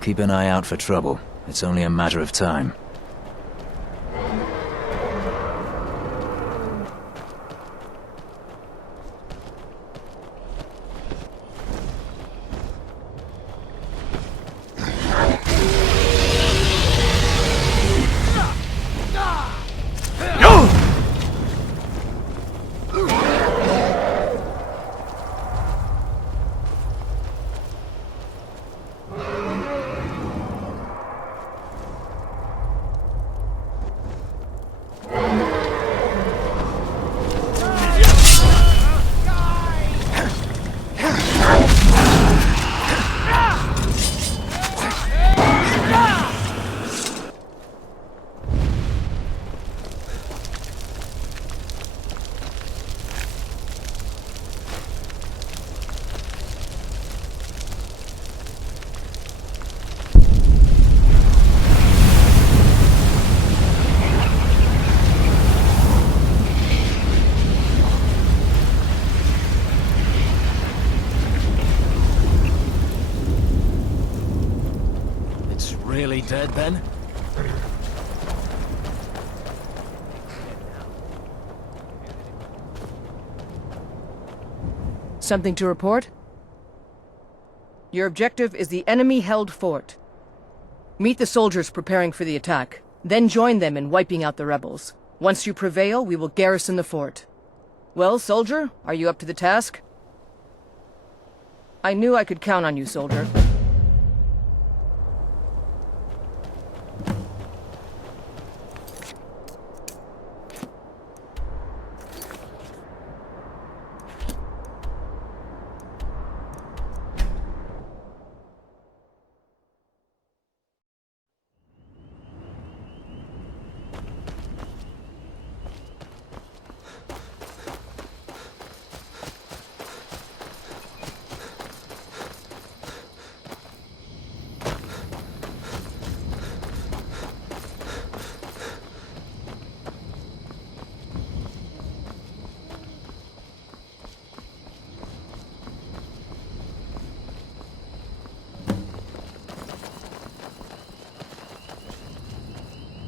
Keep an eye out for trouble. It's only a matter of time. Really dead, then? Something to report? Your objective is the enemy-held fort. Meet the soldiers preparing for the attack, then join them in wiping out the rebels. Once you prevail, we will garrison the fort. Well, soldier, are you up to the task? I knew I could count on you, soldier.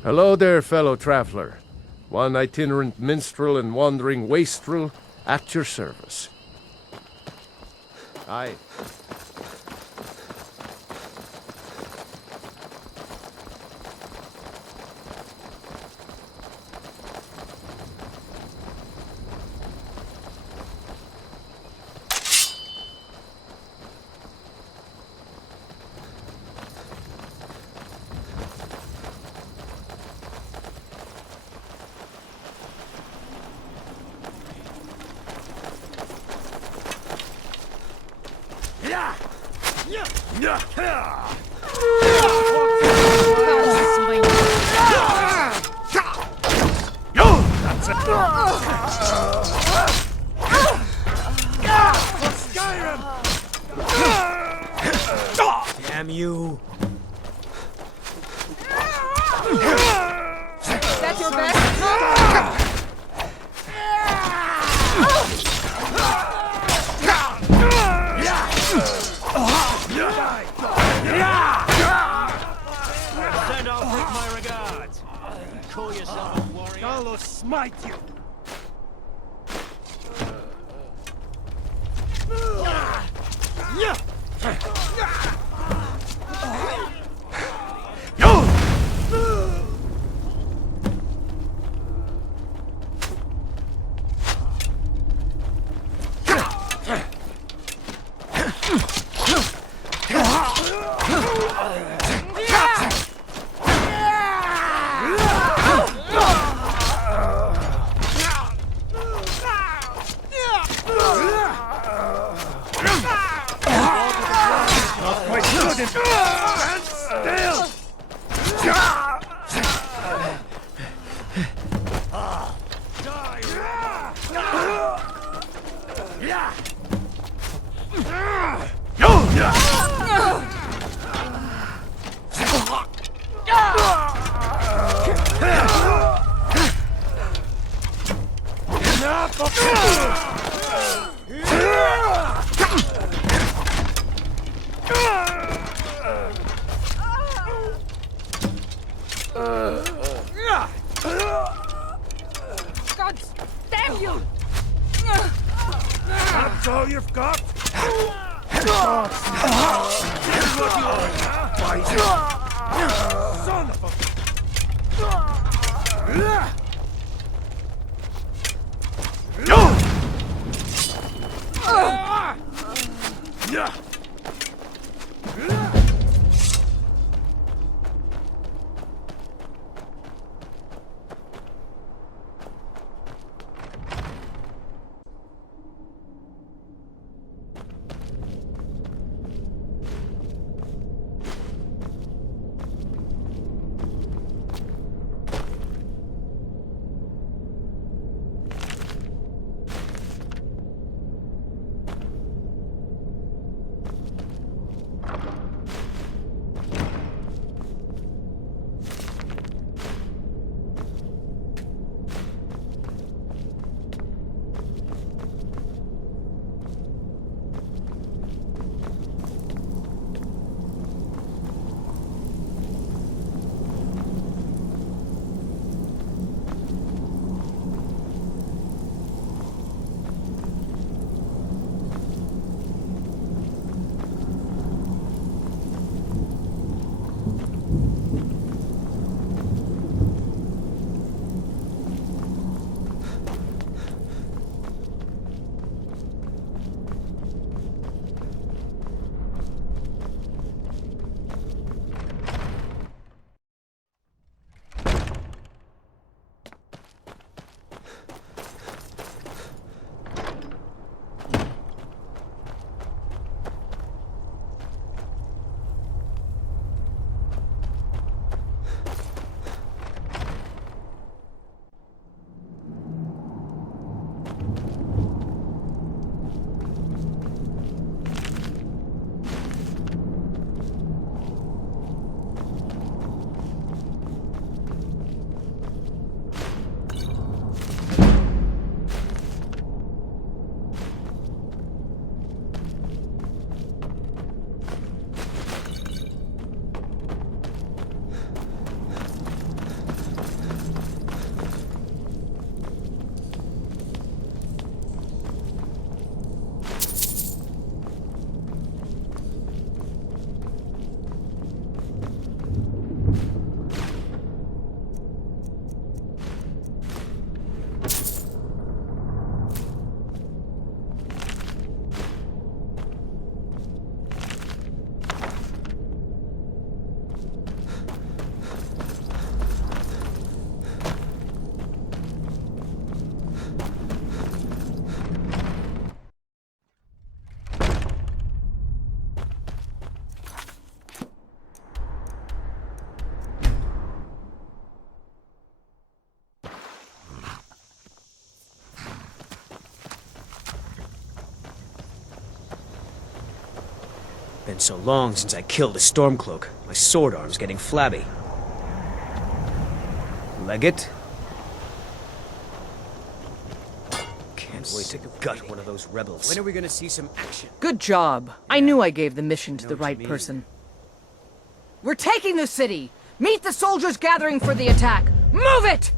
Hello there, fellow traveler. One itinerant minstrel and wandering wastrel at your service. Aye. Damn you! That's your best? Send I'll take my regards. Call yourself a warrior. I'll smite you! That's all you've got? God, this is what you are, huh? Son of a... Yeah. Been so long since I killed a Stormcloak. My sword arm's getting flabby. Legate? Can't wait to gut one of those rebels. When are we gonna see some action? Good job. I knew I gave the mission to the right person. We're taking the city! Meet the soldiers gathering for the attack! Move it!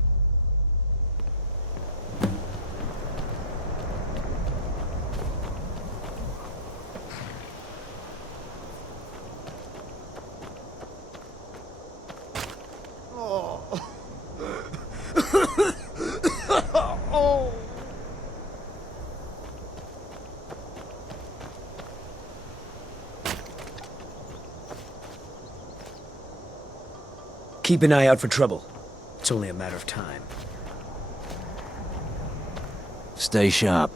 Keep an eye out for trouble. It's only a matter of time. Stay sharp.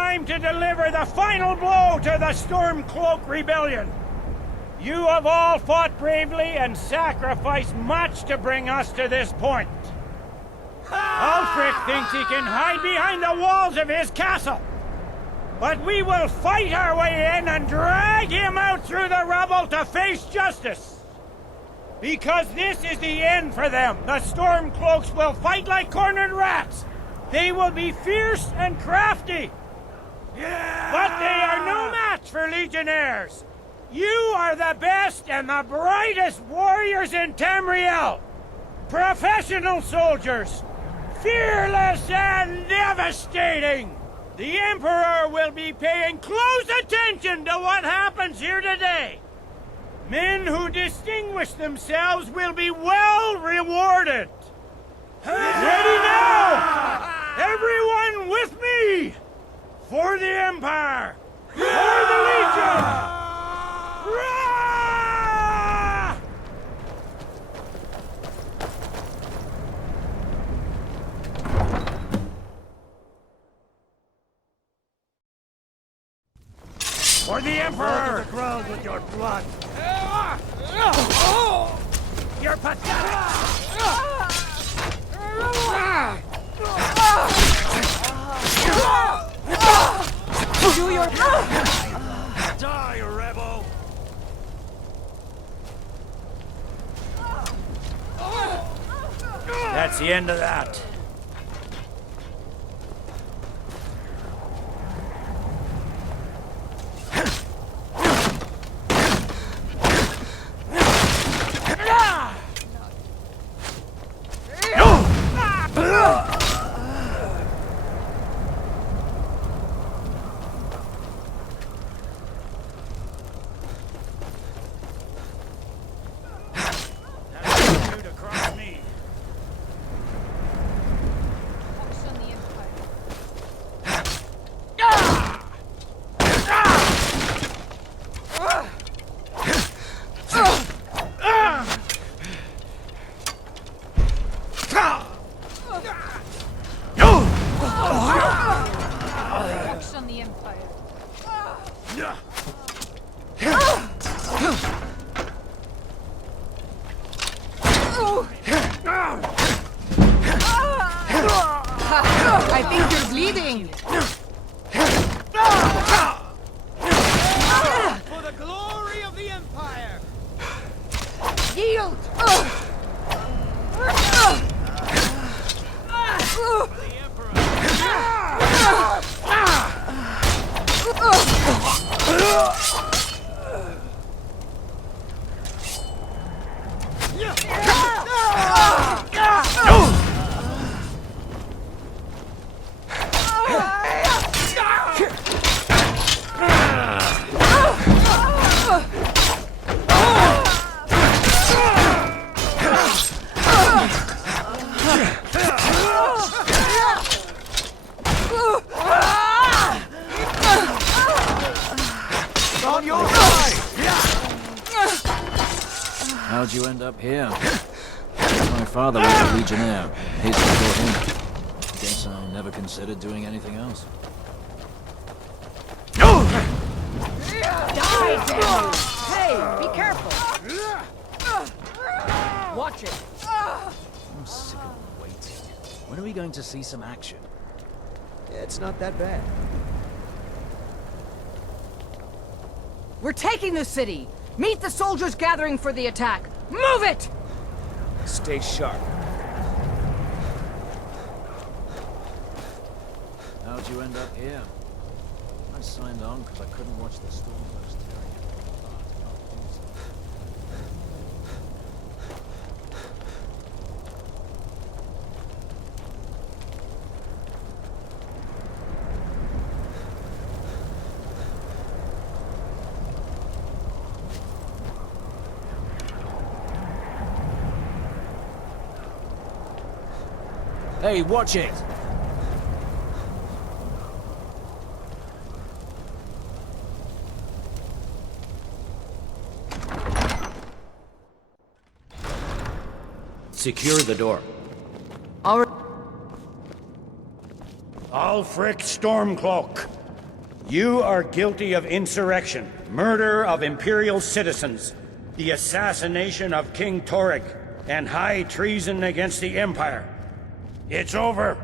time to deliver the final blow to the Stormcloak Rebellion. You have all fought bravely and sacrificed much to bring us to this point. Ulfric thinks he can hide behind the walls of his castle. But we will fight our way in and drag him out through the rubble to face justice. Because this is the end for them. The Stormcloaks will fight like cornered rats. They will be fierce and crafty. But they are no match for Legionnaires. You are the best and the brightest warriors in Tamriel. Professional soldiers. Fearless and devastating. The Emperor will be paying close attention to what happens here today. Men who distinguish themselves will be well rewarded. Ready now! Everyone with me! For the Empire! For the Legion! Rah! For the Emperor! The ground with your blood! You're pathetic! Do your Die, rebel! That's the end of that. I think you're bleeding. For the glory of the Empire! Yield! The Emperor! How'd you end up here? My father was a Legionnaire. His before him. Guess I never considered doing anything else. Hey, be careful. Watch it. I'm sick of waiting. When are we going to see some action? It's not that bad. We're taking the city. Meet the soldiers gathering for the attack. Move it! Stay sharp. How'd you end up here? I signed on because I couldn't watch the Stormcloaks tearing everything apart. Hey, watch it! Secure the door. All right. Ulfric Stormcloak, You are guilty of insurrection, murder of Imperial citizens, the assassination of King Torek, and high treason against the Empire. It's over.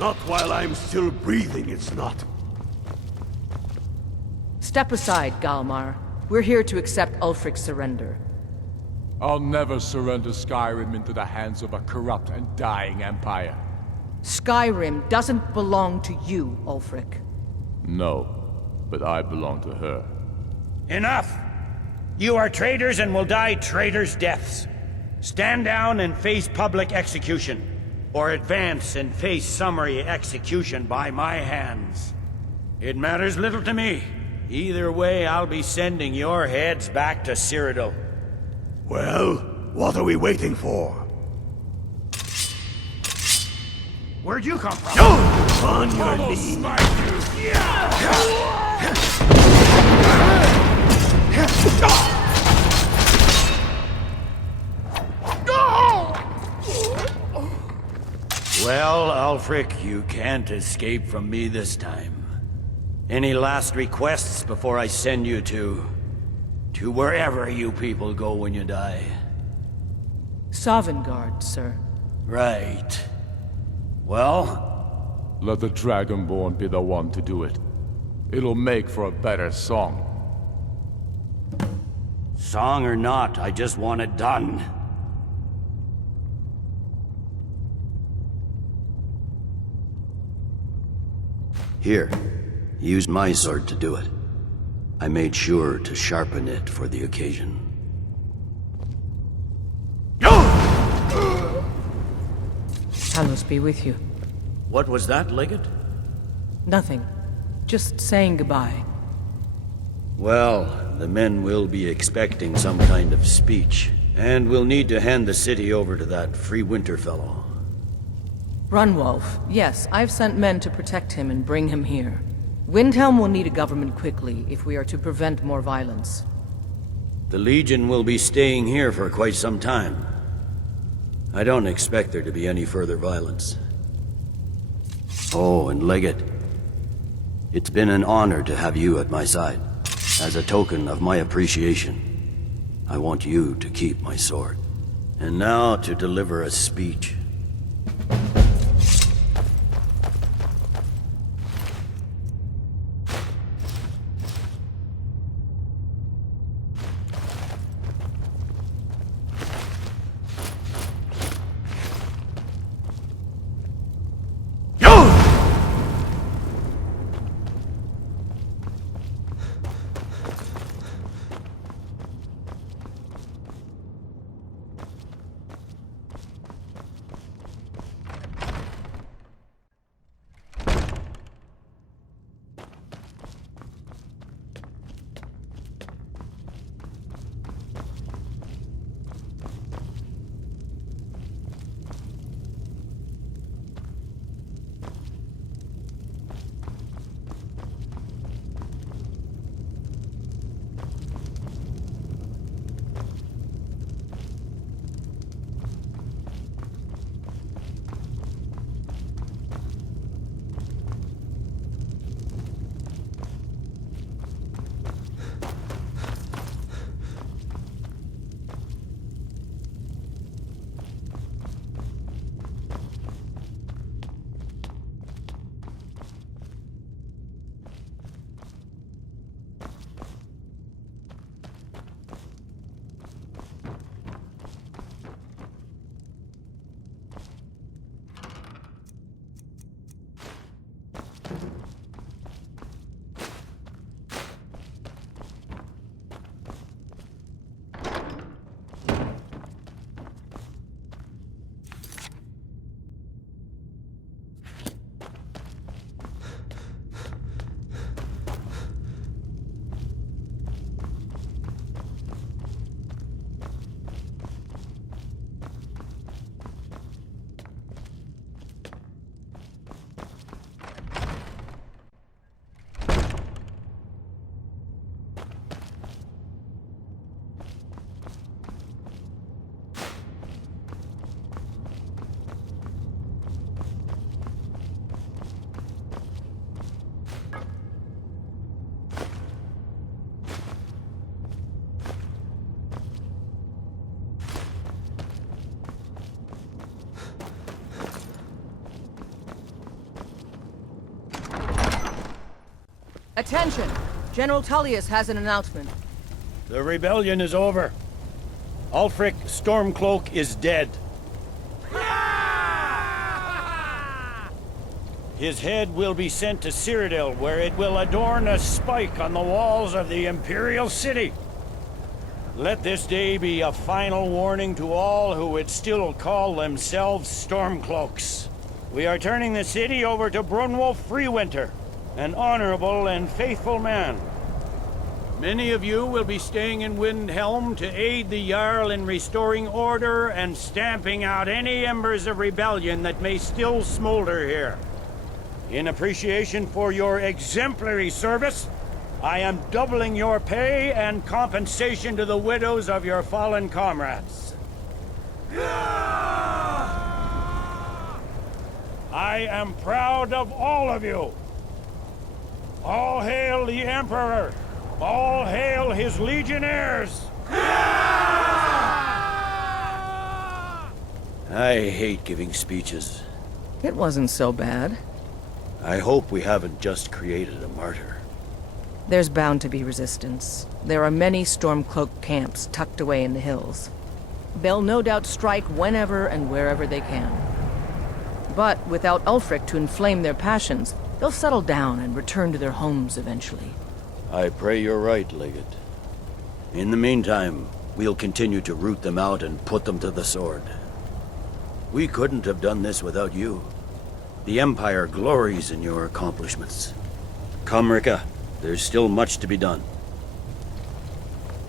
Not while I'm still breathing, it's not. Step aside, Galmar. We're here to accept Ulfric's surrender. I'll never surrender Skyrim into the hands of a corrupt and dying empire. Skyrim doesn't belong to you, Ulfric. No, but I belong to her. Enough! You are traitors and will die traitors' deaths. Stand down and face public execution, or advance and face summary execution by my hands. It matters little to me. Either way, I'll be sending your heads back to Cyrodiil. Well, what are we waiting for? Where'd you come from? On your knees. Well, Ulfric, you can't escape from me this time. Any last requests before I send you to wherever you people go when you die? Sovngarde, sir. Right. Well? Let the Dragonborn be the one to do it. It'll make for a better song. Song or not, I just want it done. Here, use my sword to do it. I made sure to sharpen it for the occasion. Talos be with you. What was that, Legate? Nothing. Just saying goodbye. Well, the men will be expecting some kind of speech, and we'll need to hand the city over to that Free Winter fellow. Runwolf. Yes, I've sent men to protect him and bring him here. Windhelm will need a government quickly if we are to prevent more violence. The Legion will be staying here for quite some time. I don't expect there to be any further violence. Oh, and Legate, it's been an honor to have you at my side. As a token of my appreciation, I want you to keep my sword. And now to deliver a speech. Attention! General Tullius has an announcement. The rebellion is over. Ulfric Stormcloak is dead. His head will be sent to Cyrodiil, where it will adorn a spike on the walls of the Imperial City. Let this day be a final warning to all who would still call themselves Stormcloaks. We are turning the city over to Brunwulf Freewinter, an honorable and faithful man. Many of you will be staying in Windhelm to aid the Jarl in restoring order and stamping out any embers of rebellion that may still smolder here. In appreciation for your exemplary service, I am doubling your pay and compensation to the widows of your fallen comrades. I am proud of all of you. All hail the Emperor! All hail his legionnaires! I hate giving speeches. It wasn't so bad. I hope we haven't just created a martyr. There's bound to be resistance. There are many Stormcloak camps tucked away in the hills. They'll no doubt strike whenever and wherever they can. But without Ulfric to inflame their passions, they'll settle down and return to their homes eventually. I pray you're right, Legate. In the meantime, we'll continue to root them out and put them to the sword. We couldn't have done this without you. The Empire glories in your accomplishments. Come, Rika. There's still much to be done.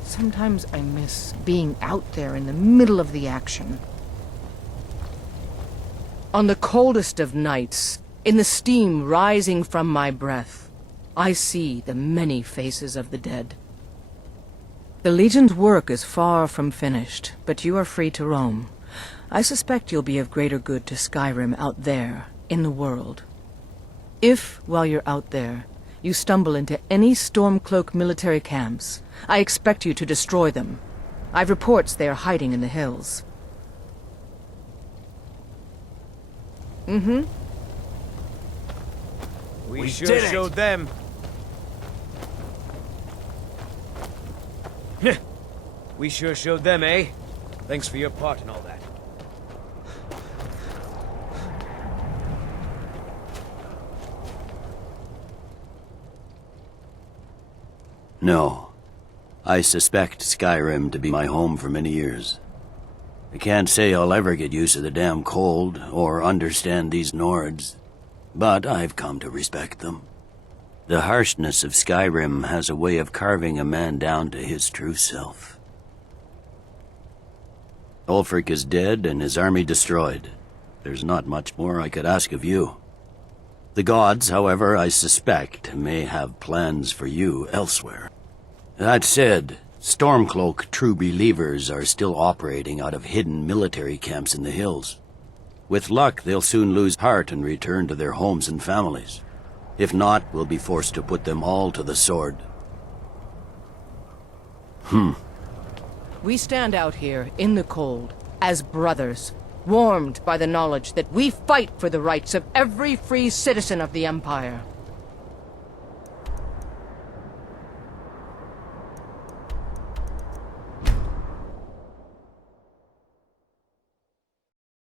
Sometimes I miss being out there in the middle of the action. On the coldest of nights, in the steam rising from my breath, I see the many faces of the dead. The Legion's work is far from finished, but you are free to roam. I suspect you'll be of greater good to Skyrim out there, in the world. If, while you're out there, you stumble into any Stormcloak military camps, I expect you to destroy them. I've reports they are hiding in the hills. We sure showed them. We sure showed them, eh? Thanks for your part in all that. No. I suspect Skyrim to be my home for many years. I can't say I'll ever get used to the damn cold or understand these Nords, but I've come to respect them. The harshness of Skyrim has a way of carving a man down to his true self. Ulfric is dead and his army destroyed. There's not much more I could ask of you. The gods, however, I suspect, may have plans for you elsewhere. That said, Stormcloak true believers are still operating out of hidden military camps in the hills. With luck, they'll soon lose heart and return to their homes and families. If not, we'll be forced to put them all to the sword. We stand out here, in the cold, as brothers, warmed by the knowledge that we fight for the rights of every free citizen of the Empire.